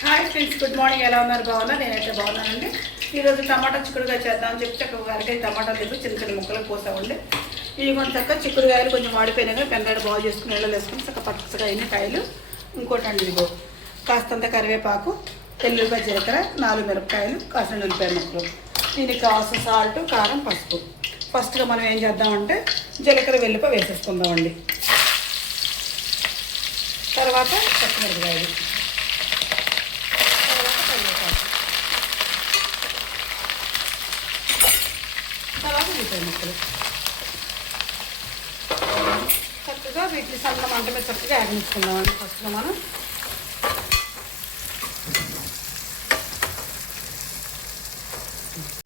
Hi friends, good morning. ఎలా ఉన్నారు? బాగున్నా? నేనైతే బాగున్నానండి. ఈరోజు టమాటా చిక్కుడుగా చేద్దామని చెప్పి చక్కగా అరగై టమాటాలు తెప్పి చిన్న చిన్న ముక్కలు కోసామండి. ఇవి కొంచెం చక్కగా చిక్కుడుగాయలు కొంచెం వాడిపోయినాక పెందడు బాగు చేసుకుని నీళ్ళు వేసుకుని చక్కగా పచ్చగా అయిన కాయలు. ఇంకోటి అండి, ఇదిగో కాస్తంత కరివేపాకు, తెల్లుగా జీలకర్ర, 4 మిరపకాయలు, కాసిన ఉల్లిపాయ ముక్కలు, దీనికి కావాల్సిన సాల్ట్, కారం, పసుపు. ఫస్ట్గా మనం ఏం చేద్దామంటే జీలకర్ర వెల్లిపాయ వేసేసుకుందామండి. తర్వాత పచ్చిమిరపకాయలు, తర్వాత ఉల్లిపాయ ముక్కలు చక్కగా వీటిని సన్న మంట మీద చక్కగా యాగించుకుందామండి. ఫస్ట్గా మనం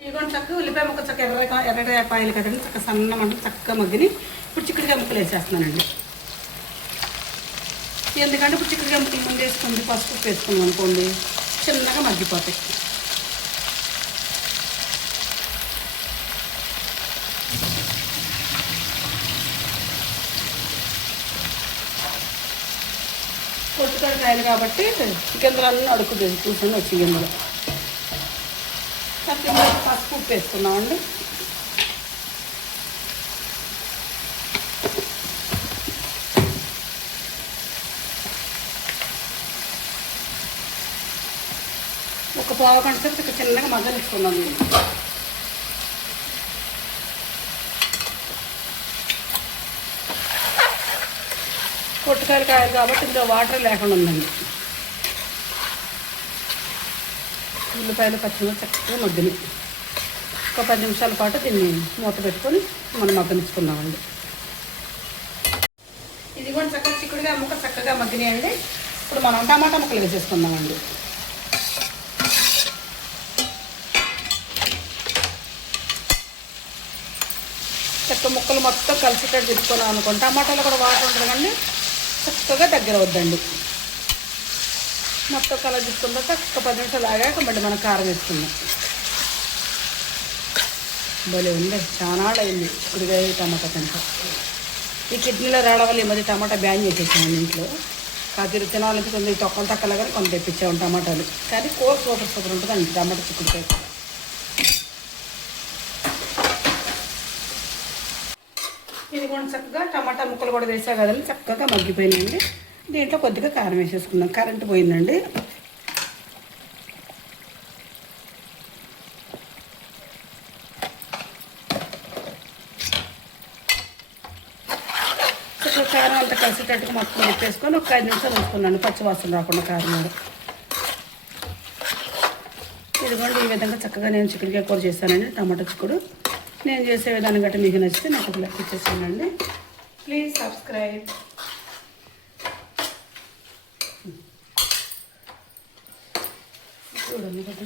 ఇదిగోండి చక్కగా ఉల్లిపాయ ముక్క చక్కగా ఎర్రపాయలు కదండి, చక్కగా సన్న మంట చక్కగా మగ్గిని ఇప్పుడు చిక్కుడుకాయ ముక్కలు వేసేస్తున్నానండి. ఎందుకంటే ఇప్పుడు చిక్కుడుకాయ ముక్కలు ముందు వేసుకుంది, పసుపు వేసుకున్నాం అనుకోండి చిన్నగా మగ్గిపోతాయి. కొట్టుకాయలు కాబట్టి గింజలు అన్నీ అడుగుతుంది కూర్చొని వచ్చి గింజలు. చక్కగా పసుపు ఉప్పు వేసుకున్నామండి. ఒక పావు గంట సేపు చిన్నగా మగ్గనిస్తున్నాం. పొట్టుకాయలు కాయలు కాబట్టి ఇందులో వాటర్ లేకుండా ఉందండి. ఉల్లిపాయలు పచ్చిమిరపకాయలు చక్కగా మగ్గని ఒక 10 నిమిషాల పాటు దీన్ని మూత పెట్టుకొని మనం మగ్గనిచ్చుకున్నామండి. ఇది కూడా చక్కగా చిక్కుడుగా ముక్క చక్కగా మగ్గినాయండి. ఇప్పుడు మనం టమాటా ముక్కలు వేసేసుకుందామండి. చక్క ముక్కలు మొత్తం కలిసిటట్టు తిప్పుకున్నాం అనుకోండి. టమాటాలో కూడా వాటర్ ఉంటుంది కానీ చక్కగా దగ్గర వద్దండి. మొత్తం కలర్ తీసుకున్న తర్వాత ఒక 10 నిమిషాలు ఆగాక మళ్ళీ మనం కారం వేసుకుందాం. భలే ఉంది, చాలా అయింది చిక్కుడుకాయ టమాటా తింటా. ఈ కిడ్నీలో రావడం వల్ల ఈ మధ్య టమాటా బ్యాన్ చేసేసాము ఇంట్లో. కాకి తినాలంటే కొంచెం తొక్కలు తక్కలు కానీ కొంత తెప్పించాము టమాటాలు. కానీ కూర సూపర్ ఉంటుంది అండి టమాటా చిక్కుడుకాయ. ఇది కూడా చక్కగా టమాటా ముక్కలు కూడా వేసా కదండి, చక్కగా మగ్గిపోయినాయండి. దీంట్లో కొద్దిగా కారం వేసేసుకుందాం. కరెంట్ పోయిందండి. చక్కగా కారం అంతా కలిసేటట్టుగా మొత్తం పెట్టేసుకొని ఒక 5 నిమిషాలు వేసుకున్నాను, పచ్చివాసన రాకుండా కారం కూడా. ఇదిగోండి ఈ విధంగా చక్కగా నేను చికెన్కాయ కూర చేశానండి, టమాటా చిక్కుడు. నేను చేసే విధానం గట్రా మీకు నచ్చితే నాకు ఒక లైక్ ఇచ్చేసానండి. Please subscribe. చూడండి కదా